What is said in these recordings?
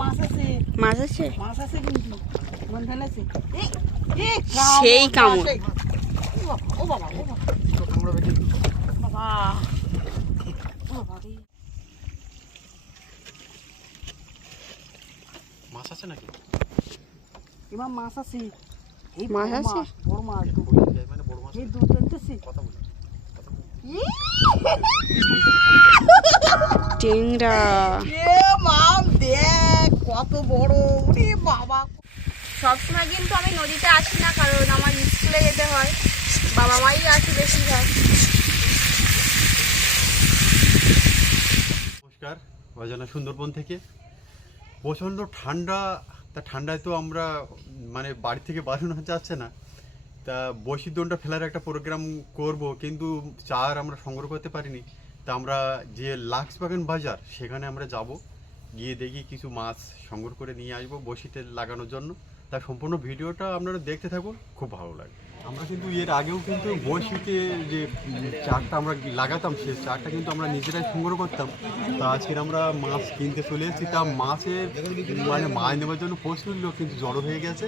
মাছ আছে। মাছ আছে? কিন্তু সেই কামড়। ও বাবা ও বাবা ও বাবা। বাবা ও বাবা রে। মাছ আছে নাকি? এবার মাছ আছে। এই মাছ বড় আছে? বড় মাছ। মানে বড় মাছ এই দুধ দেখতেছি কথা বলি। টেংরা। এ মাম দেখ। কত বড় রে বাবা। সবসময় কিন্তু আমি নদীতে আসি না, কারণ আমার স্কুলে যেতে হয়, বাবা মাই আসে বেশিরভাগ। নমস্কার, অজানা সুন্দরবন থেকে। প্রচণ্ড ঠান্ডা, তা ঠান্ডায় তো আমরা মানে বাড়ি থেকে বাড়ানো যাচ্ছে না। তা বসির দণ্ডটা ফেলার একটা প্রোগ্রাম করব, কিন্তু চার আমরা সংগ্রহ করতে পারিনি। তা আমরা যে লাক্স বাগান বাজার, সেখানে আমরা যাব। গিয়ে দেখি কিছু মাছ সংগ্রহ করে নিয়ে আসব বসিতে লাগানোর জন্য। তা সম্পূর্ণ ভিডিওটা আপনারা দেখতে থাকুন খুব ভালো লাগে আমরা কিন্তু এর আগেও কিন্তু বসিতে যে চারটা আমরা লাগাতাম সে চারটা কিন্তু আমরা নিজেরাই সংগ্রহ করতাম। তা আজকের আমরা মাছ কিনতে চলে এসেছি। তা মাছের মানে মাছ নেওয়ার জন্য প্রচুর লোক কিন্তু জড়ো হয়ে গেছে।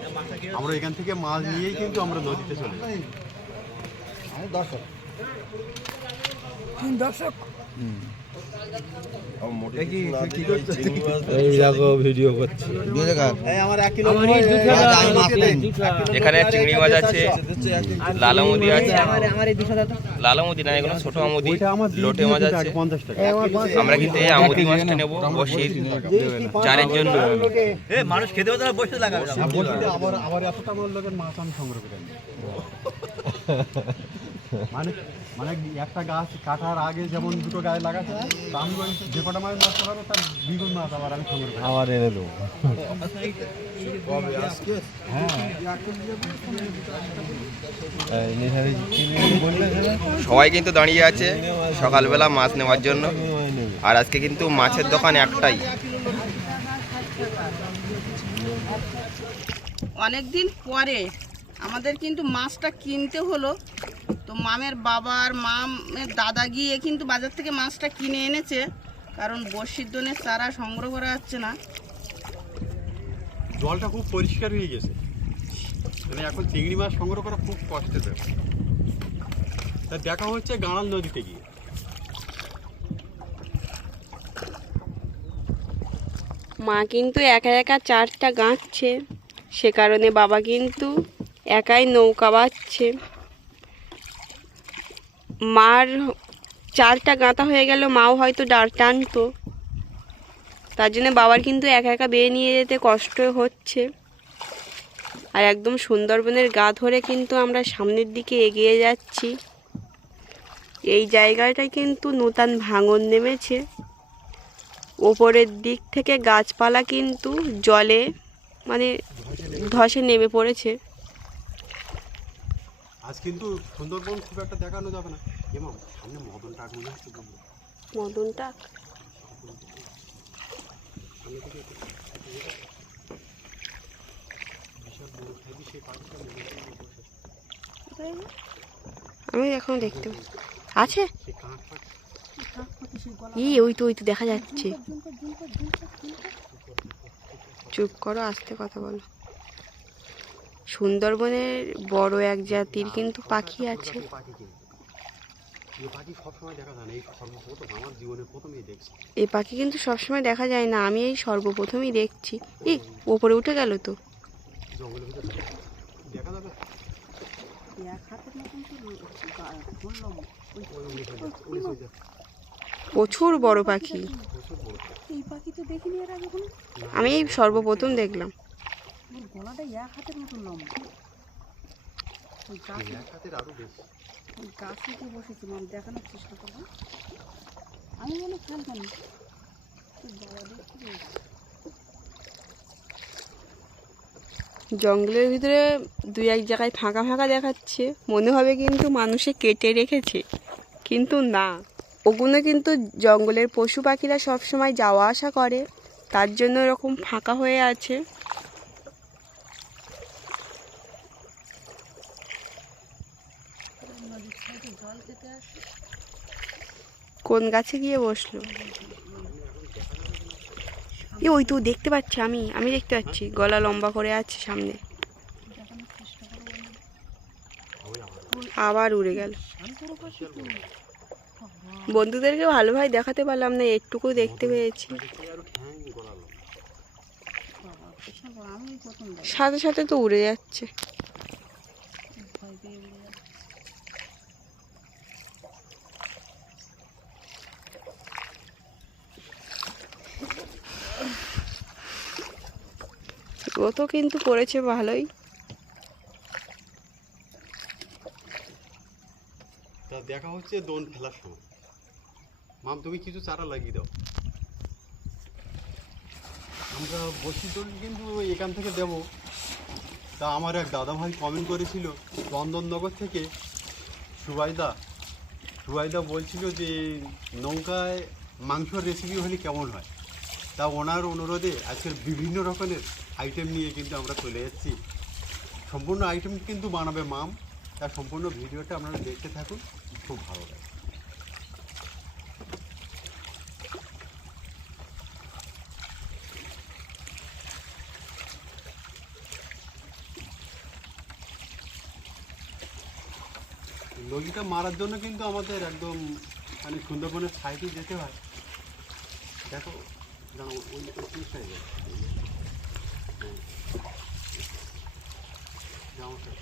আমরা এখান থেকে মাছ নিয়েই কিন্তু আমরা নদীতে চলে দর্শক। ভিডিও করছি এখানে চিংড়ি মাছ আছে আছে। না এগুলো ছোট আমুদি। লোটে মাছ আছে। আমরা কিন্তু এই আমুদি মাছটা নেব বসির চারের জন্য। বসিতে আবার আবার এতটা বড় লোকের মাছ আমি সংগ্রহ করে মানে মানে একটা গাছ কাটার আগে যেমন দুটো গায়ে লাগাচ্ছে তা আমি ওই যে কটা মাছ নষ্ট হবে তার দ্বিগুণ মাছ আবার আমি সংগ্রহ করি আমার এনে দেবো। হ্যাঁ সবাই কিন্তু দাঁড়িয়ে আছে সকালবেলা মাছ নেওয়ার জন্য। আর আজকে কিন্তু মাছের দোকান একটাই। অনেক দিন পরে আমাদের কিন্তু মাছটা কিনতে হলো। তো মামের বাবার মামের দাদা গিয়ে কিন্তু বাজার থেকে মাছটা কিনে এনেছে। কারণ বর্ষির দনের চারা সংগ্রহ করা যাচ্ছে না। জলটা খুব পরিষ্কার হয়ে গেছে। মানে এখন চিংড়ি মাছ সংগ্রহ করা খুব কষ্টের ব্যাপার। তা দেখা হচ্ছে গাঁড়াল নদীতে গিয়ে। মা কিন্তু একা একা চারটা গাঁচ্ছে সে কারণে বাবা কিন্তু একাই নৌকা বাচ্ছে মার চারটা গাঁথা হয়ে গেল, মাও হয়তো ডার টানতো। তার জন্য বাবার কিন্তু একা একা বেয়ে নিয়ে যেতে কষ্ট হচ্ছে। আর একদম সুন্দরবনের গা ধরে কিন্তু আমরা সামনের দিকে এগিয়ে যাচ্ছি। এই জায়গাটায় কিন্তু নূতন ভাঙন নেমেছে। ওপরের দিক থেকে গাছপালা কিন্তু জলে মানে ধসে নেমে পড়েছে। আজ কিন্তু সুন্দরবন খুব একটা দেখানো যাবে না। এবং সামনে মদন টাক মনে হচ্ছে হচ্ছে বসে। আমি এখন দেখতে আছে? ই ওই তো ওই তো দেখা যাচ্ছে। চুপ করো আস্তে কথা বলো। সুন্দরবনের বড় এক জাতির কিন্তু পাখি আছে। এই পাখি সবসময় দেখা যায় না এই সর্বপ্রথম আমার জীবনে প্রথমেই দেখছি। এই পাখি কিন্তু সবসময় দেখা যায় না আমি এই সর্বপ্রথমই দেখছি। ই ওপরে উঠে গেল তো। প্রচুর বড় পাখি। আমি এই সর্বপ্রথম দেখলাম। গলাটা এক হাতের মতন লম্বা। ওই গাছ এক হাতের আরও বেশি। ওই গাছে গিয়ে বসেছিল আমি দেখানোর চেষ্টা করব। আমি দেখতে পেয়েছি। জঙ্গলের ভিতরে দুই এক জায়গায় ফাঁকা ফাঁকা দেখাচ্ছে। মনে হবে কিন্তু মানুষে কেটে রেখেছে। কিন্তু না। ওগুলো কিন্তু জঙ্গলের পশু পাখিরা সব সময় যাওয়া আসা করে। তার জন্য এরকম ফাঁকা হয়ে আছে নদীর সাইডে জল খেতে আসে কোন গাছে গিয়ে বসল? এ, ওই তো দেখতে পাচ্ছি আমি আমি দেখতে পাচ্ছি। গলা লম্বা করে আছে সামনে। আবার উড়ে গেল। বন্ধুদেরকে ভালোভাবে দেখাতে পারলাম না, একটুকু দেখতে পেয়েছি। সাথে সাথে তো উড়ে যাচ্ছে ভয় পেয়ে উড়ে যাচ্ছে। ও তো কিন্তু করেছে ভালোই। তা দেখা হচ্ছে দোন ফেলার সময়। মাম, তুমি কিছু চারা লাগিয়ে দাও। আমরা বসি দোন কিন্তু এখান থেকে দেব। তা আমার এক দাদা ভাই কমেন্ট করেছিল চন্দননগর থেকে, সুবাইদা। সুবাইদা বলছিল যে নৌকায় মাংসর রেসিপি হলে কেমন হয়? তা ওনার অনুরোধে আজকের বিভিন্ন রকমের আইটেম নিয়ে কিন্তু আমরা চলে এসেছি। সম্পূর্ণ আইটেম কিন্তু বানাবে মাম। তার সম্পূর্ণ ভিডিওটা আপনারা দেখতে থাকুন খুব ভালো লাগে। নদীটা মারার জন্য কিন্তু আমাদের একদম মানে সুন্দরবনের সাইডে যেতে হয়। দেখো দাঁড়াও, ওই ওই জিনিসটাই দেখো। হ্যাঁ। যাও, ওটা।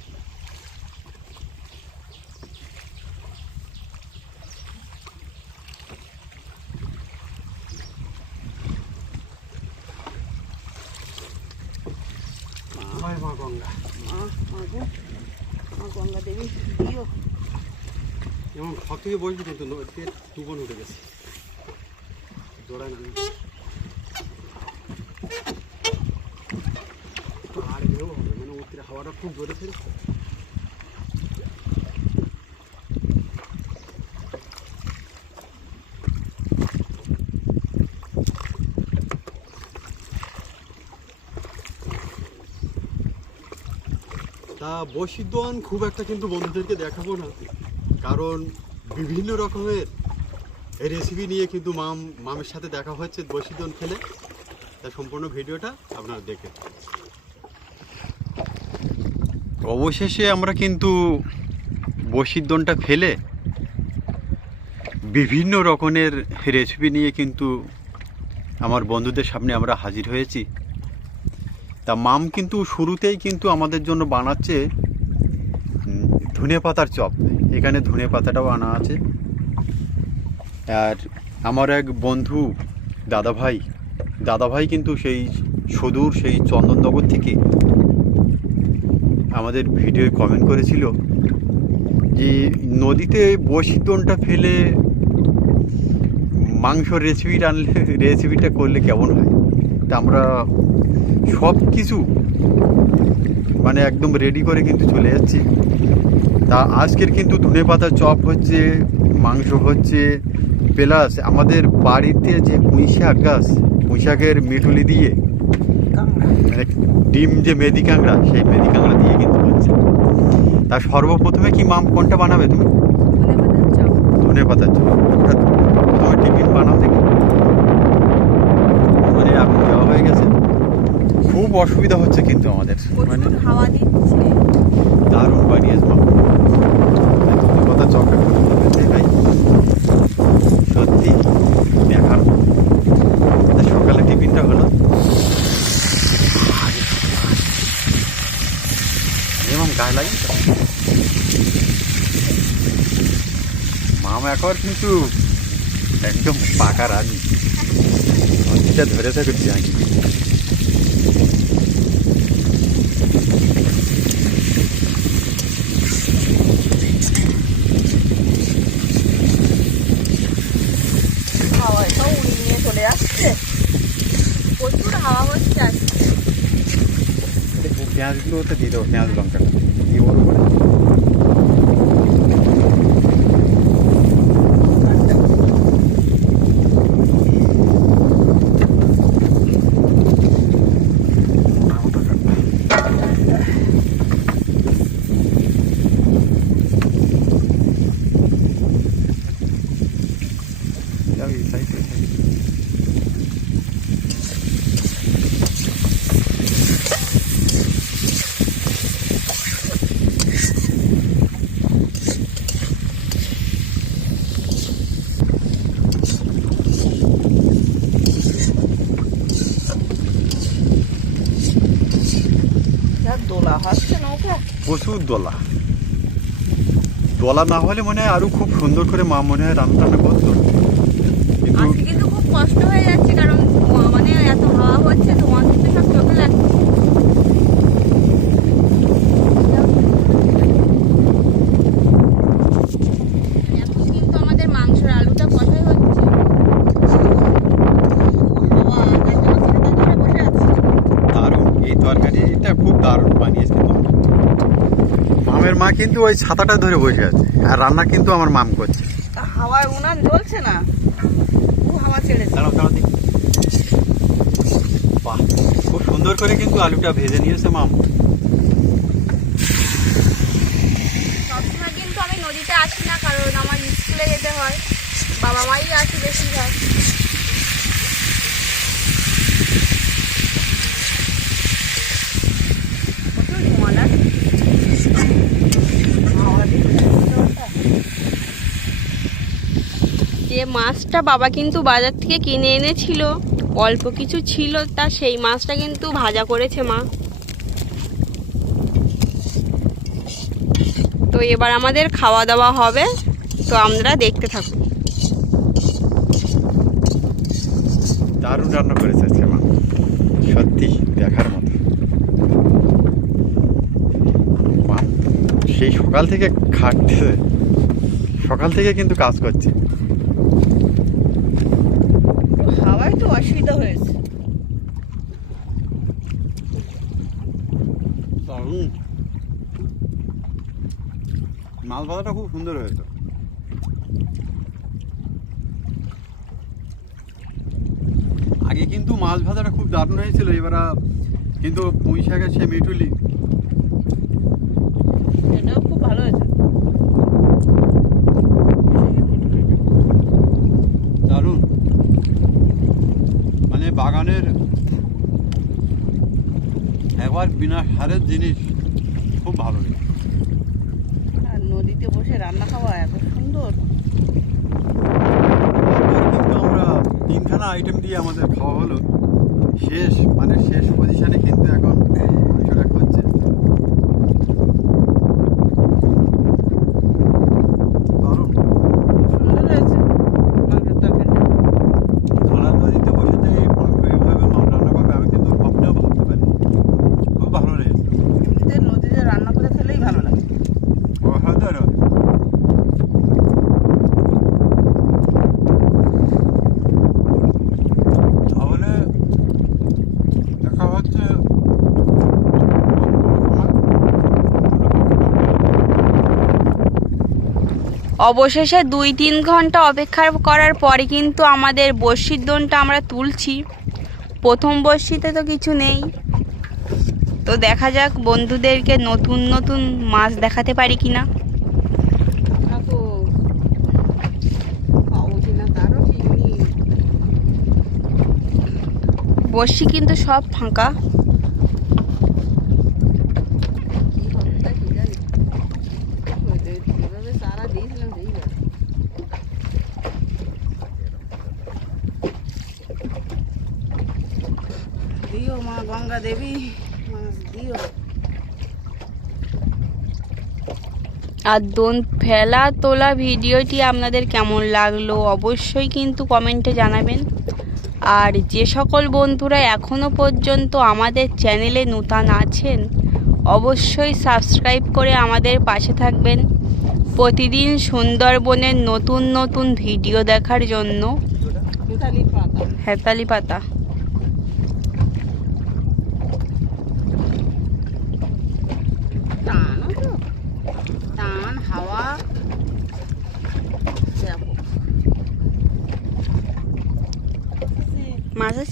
জয় মা গঙ্গা মা মা গো মা গঙ্গা দেবী দিও যেমন সব থেকে বসবি কিন্তু নদীতে দুবন উঠে গেছে জোড়ায় নামি আর এও হবে হাওয়াটা খুব জোরে ছিল তা বসিদ্দন খুব একটা কিন্তু বন্ধুদেরকে দেখাবো না, কারণ বিভিন্ন রকমের রেসিপি নিয়ে কিন্তু মাম, মামের সাথে দেখা হচ্ছে বসিদন খেলে। তা সম্পূর্ণ ভিডিওটা আপনারা দেখে অবশেষে আমরা কিন্তু বসিদনটা ফেলে বিভিন্ন রকমের রেসিপি নিয়ে কিন্তু আমার বন্ধুদের সামনে আমরা হাজির হয়েছি। তা মাম কিন্তু শুরুতেই কিন্তু আমাদের জন্য বানাচ্ছে ধনে পাতার চপ। এখানে ধনে পাতাটাও আনা আছে। আর আমার এক বন্ধু দাদাভাই দাদাভাই কিন্তু সেই সুদূর, সেই চন্দননগর থেকে আমাদের ভিডিও কমেন্ট করেছিল যে নদীতে বসিতনটা ফেলে মাংস রেসিপি রানলে রেসিপিটা করলে কেমন হয়? তা আমরা সব কিছু মানে একদম রেডি করে কিন্তু চলে যাচ্ছি। তা আজকের কিন্তু ধনে পাতা চপ হচ্ছে, মাংস হচ্ছে, প্লাস আমাদের বাড়িতে যে পুঁই শাক গাছ পুঁই শাকের মেটুলি দিয়ে মানে ডিম যে মেদি কাঁকড়া সেই মেদি কাঁকড়া দিয়ে কিন্তু হচ্ছে। তা সর্বপ্রথমে কি মাম কোনটা বানাবে তুমি? ধনে পাতার চপ। ওটা তোমার টিফিন বানাও দেখি। মানে এখন দেওয়া হয়ে গেছে। খুব অসুবিধা হচ্ছে কিন্তু আমাদের। মানে প্রচুর হাওয়া দিচ্ছে। দারুণ বানিয়েছ বাবা ধনে পাতা চপটা করে সত্যি দেখার তা সকালে টিফিনটা হলো এবং গায়ে লাগে মাম একবার কিন্তু একদম পাকা রানি। নদীটা ধরে থাকে জানি চলে আসছে? প্রচুর হাওয়া হচ্ছে আজকে। পেঁয়াজগুলো ওতে দিয়ে দেবো পেঁয়াজ লঙ্কাটা দিয়ে ওর উপরে যাও এই সাইডে, এই সাইডে। যা দোলা হচ্ছে নৌকা প্রচুর দোলা। দোলা না হলে মনে হয় আরও খুব সুন্দর করে মা মনে হয় রান্না টান্না করতো কিন্তু খুব কষ্ট হয়ে যাচ্ছে কারণ মানে এত হাওয়া হচ্ছে ধোঁয়া কিন্তু সব চোখে লাগছে এখন কিন্তু আমাদের মাংসের আলুটা কষাই হচ্ছে বাবা একটা ছাতা ধরে বসে আছে দারুণ এই তরকারিটা খুব দারুণ বানিয়েছে কিন্তু মামের মা কিন্তু ওই ছাতাটা ধরে বসে আছে। আর রান্না কিন্তু আমার মাম করছে। তা হাওয়ায় উনান জ্বলছে না? খুব হাওয়া ছেড়েছে দাঁড়াও দাঁড়াও বাহ খুব সুন্দর করে কিন্তু আলুটা ভেজে নিয়েছে মাম। সবসময় কিন্তু আমি নদীতে আসি না কারণ আমার স্কুলে যেতে হয়। বাবা মাই আসি বেশিরভাগ। ধোঁয়া লাগছে। যে মাছটা বাবা কিন্তু বাজার থেকে কিনে এনেছিল, অল্প কিছু ছিল, তা সেই মাছটা কিন্তু ভাজা করেছে মা। তো এবার আমাদের খাওয়া দাওয়া হবে, তো আমরা দেখতে থাকুন। দারুণ রান্না করেছে মা। সত্যি দেখার মতো মাম সেই সকাল থেকে খাটছে সকাল থেকে কিন্তু কাজ করছে। হাওয়ায় তো অসুবিধা হয়েছে। দারুণ। মাছ ভাজাটা খুব সুন্দর হয়েছে। আগে কিন্তু মাছ ভাজাটা খুব দারুণ হয়েছিল এবার কিন্তু পুঁই শাকের সে মিটুলি এটাও খুব ভালো হয়েছে দারুণ মানে বাগানের একবার বিনা সারের জিনিস খুব ভালো লাগে। আর নদীতে বসে রান্না খাওয়া এত সুন্দর। কিন্তু আমরা তিনখানা আইটেম দিয়ে আমাদের খাওয়া হলো। শেষ মানে শেষ পজিশনে কিন্তু এখন মাংসটা করছে দারুণ সুন্দর হয়েছে মাংসের তরকারিটা। ধরার নদীতে বসে যে এই মাংস এইভাবে মাছ রান্না করবে আমি কিন্তু স্বপ্নেও ভাবতে পারি খুব ভালো লেগেছে নদীতে নদীতে রান্না করে খেলেই ভালো লাগে অসাধারণ তাহলে দেখা হচ্ছে অবশেষে দুই তিন ঘণ্টা অপেক্ষা করার পরে কিন্তু আমাদের বড়শির দোনটা আমরা তুলছি। প্রথম বড়শিতে তো কিছু নেই। তো দেখা যাক বন্ধুদেরকে নতুন নতুন মাছ দেখাতে পারি তারও ঠিক বড়শি কিন্তু সব ফাঁকা কি হবে তা কি জানি ওই তো যেভাবে চারা দিয়েছিলাম সেইভাবে দিও মা গঙ্গা দেবী মাছ দিও আর দোন ফেলা তোলা ভিডিওটি আপনাদের কেমন লাগল অবশ্যই কিন্তু কমেন্টে জানাবেন। আর যে সকল বন্ধুরা এখনও পর্যন্ত আমাদের চ্যানেলে নূতন আছেন অবশ্যই সাবস্ক্রাইব করে আমাদের পাশে থাকবেন। প্রতিদিন সুন্দরবনের নতুন নতুন ভিডিও দেখার জন্য হেতালি পাতা টানও তো টান হাওয়া দেখো মাছ আছে মাছ আছে কিন্তু বন্ধন আছে এই, এই,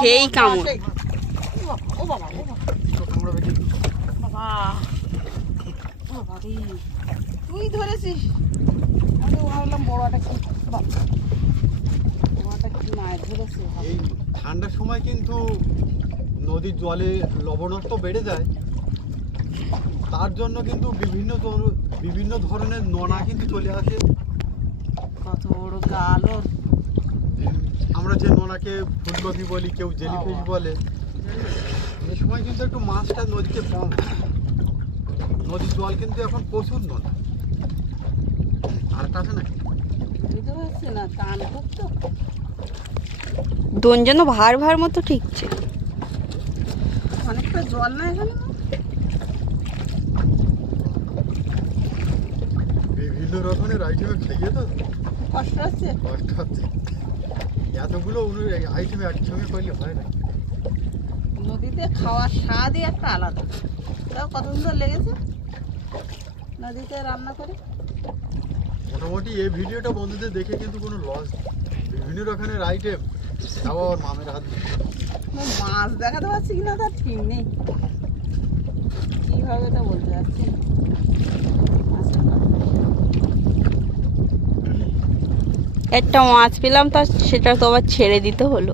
সেই কামড় তুই ধরেছিস? আমি ভাবলাম বড়টা কি? বড়টা কি মায়ের ধরেছে? এই ঠান্ডার সময় কিন্তু নদীর জলে লবণত্ব বেড়ে যায়। তার জন্য কিন্তু বিভিন্ন বিভিন্ন ধরনের নোনা কিন্তু চলে আসে। উম, আমরা যে নোনাকে ফুলকপি বলি কেউ জেলিফিশ বলে। এই সময় কিন্তু একটু মাছটা নদীতে কম। নদীর জল কিন্তু এখন প্রচুর নোনা আর কাছে নাকি বুঝতে পারছি না দোন যেন ভার ভার মতো ঠিকছে। অনেকটা জল না এখানে? বিভিন্ন রকমের আইটেমে খাইয়ে তো। কষ্ট হচ্ছে? কষ্ট হচ্ছে। এতগুলো আইটেমে একসঙ্গে করলে হয় না। নদীতে খাওয়ার স্বাদই একটা আলাদা। তাও কত সুন্দর লেগেছে। নদীতে রান্না করে। মোটামুটি এই ভিডিওটা বন্ধুদের দেখে কিন্তু কোনো লস বিভিন্ন রকমের আইটেম আবার মামের হাত মাছ দেখাতে পারছি কিনা তার ঠিক নেই। কীভাবে এটা বলতে পারছি না। মাছের কথা। একটা মাছ পেলাম তা সেটা তো আবার ছেড়ে দিতে হলো।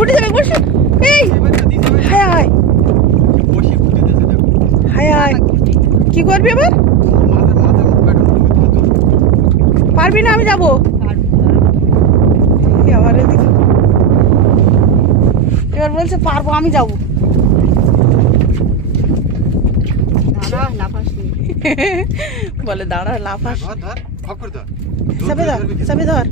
ফুটে যাবে বসে। এই হায় হায়। হায় হায়। কি করবি আবার? পারবি না আমি যাব। আবার এদিকে। এবার বলছে পারব আমি যাব। বলে দাঁড়া লাফাস। সাবে ধর সাবে ধর।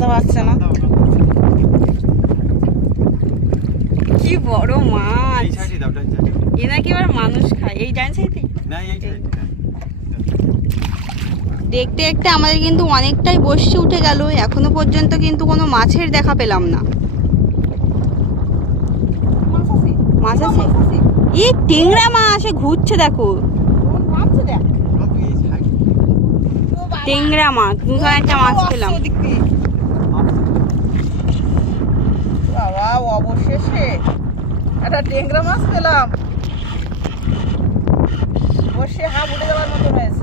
দেখাতে পারছে না। কি বড় মাছ। এ নাকি এবার মানুষ খায়। এই ডান সাইডে? দেখতে দেখতে আমাদের কিন্তু অনেকটাই বসে উঠে গেল। এখনও পর্যন্ত কিন্তু কোনো মাছের দেখা পেলাম না। মাছ আছে? ই টেংরা মাছ ঘুরছে দেখো। টেংরা মাছ একটা মাছ পেলাম। অবশেষে একটা টেংরা মাছ পেলাম। বসে হাফ উঠে যাওয়ার মতো হয়েছে।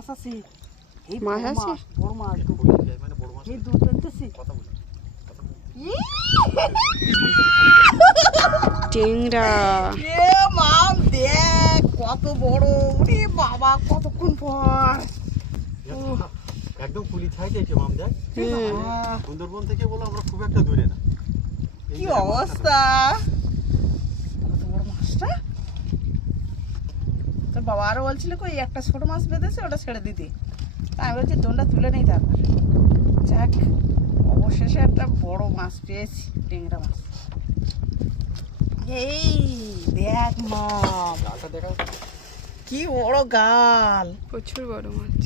মাছ আছে। এই মাছ আছে? বড় মাছ। বড় মানে বড় মাছ এই দুধ কথা বলি কথা এ মাম দেখ কত বড়। রে বাবা কতক্ষণ পর। একদম কুলি ছাইতে এসে মাম দেখ। হুম সুন্দরবন থেকে বলো আমরা খুব একটা দূরে না। কি অবস্থা কত বড় মাছটা তোর বাবা আরও বলছিল কই একটা ছোট মাছ বেঁধেছে ওটা ছেড়ে দিতে। তা আমি বলছি দোনটা তুলে নেই তারপর যাক অবশেষে একটা বড় মাছ পেয়েছি টেংরা মাছ। এই দেখ দেখা কি বড় গাল। প্রচুর বড় মাছ।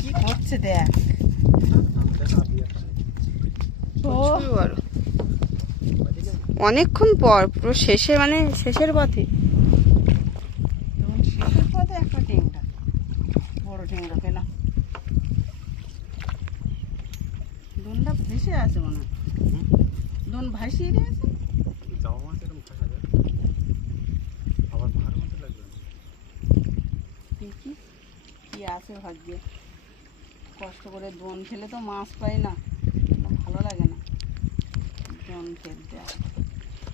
কি করছে দেখ। প্রচুর বড়। অনেকক্ষণ পর পুরো শেষে মানে শেষের পথে। তখন শেষের পথে একটা টেংরা বড় টেংরা পেলাম দোনটা ভেসে আছে মনে হয়। দোন ভাসিয়ে দিয়েছে জামা মাছ এরকম থাকা যায়? আবার লাগবে? না। দেখি কি আছে ভাগ্যে। কষ্ট করে দোন ফেলে তো মাছ পাই না। ভালো লাগে না। দোন ফেলতে আর।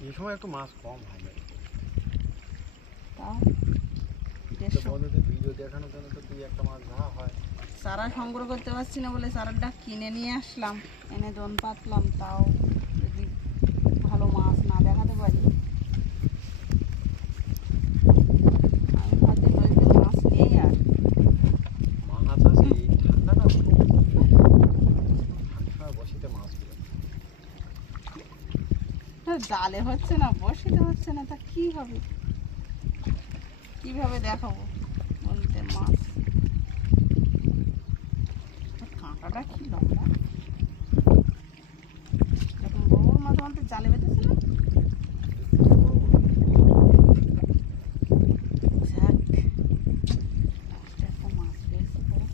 এই সময় একটু মাছ কম হয় তাও বন্ধুদের ভিডিও দেখানোর জন্য তো দুই একটা মাছ ধরা হয়। সারা সংগ্রহ করতে পারছি না বলে সারাটা কিনে নিয়ে আসলাম এনে দন পাতলাম তাও যদি ভালো মাছ না দেখাতে পারি আমি ভাবছি নদীতে মাছ নেই আর মাছ আছে এই ঠান্ডাটা ঠান্ডা বসিতে মাছ পেলাম হ্যাঁ, জালে হচ্ছে না বসিতে হচ্ছে না তা কি হবে? কীভাবে দেখাবো বলতে মাছ তা কাঁটাটা কি লম্বা এখন বড় বড় মাছ আমাদের জালে বেঁধেছে না যাক লাস্টে একটা মাছ পেয়েছি বড়।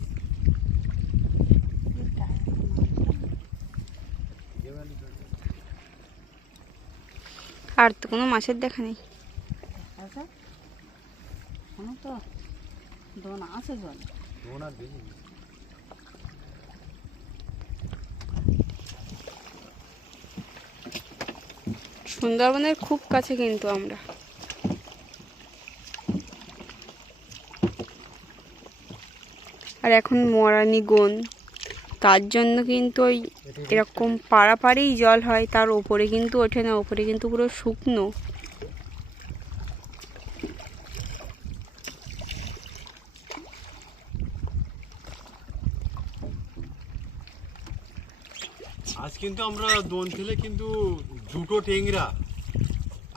এই গায়ে একটা মাছ। আর তো কোনো মাছের দেখা নেই। এখনও তো দোন আছে জল। দোন আর সুন্দরবনের খুব কাছে কিন্তু আমরা। আর এখন মরানি গন তার জন্য কিন্তু ওই এরকম পাড়াপাড়েই জল হয়, তার ওপরে কিন্তু ওঠে না, ওপরে কিন্তু পুরো শুকনো। আজ কিন্তু আমরা দোন ফেলে কিন্তু দুটো টেংরা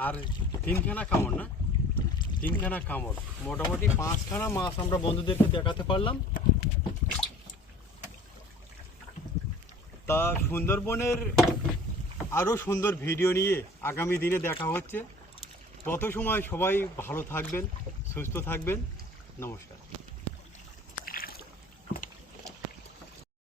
আর তিনখানা কামড় না? তিনখানা কামড়। মোটামুটি পাঁচখানা মাছ আমরা বন্ধুদেরকে দেখাতে পারলাম। তা সুন্দরবনের আরও সুন্দর ভিডিও নিয়ে আগামী দিনে দেখা হচ্ছে। তত সময় সবাই ভালো থাকবেন, সুস্থ থাকবেন। নমস্কার।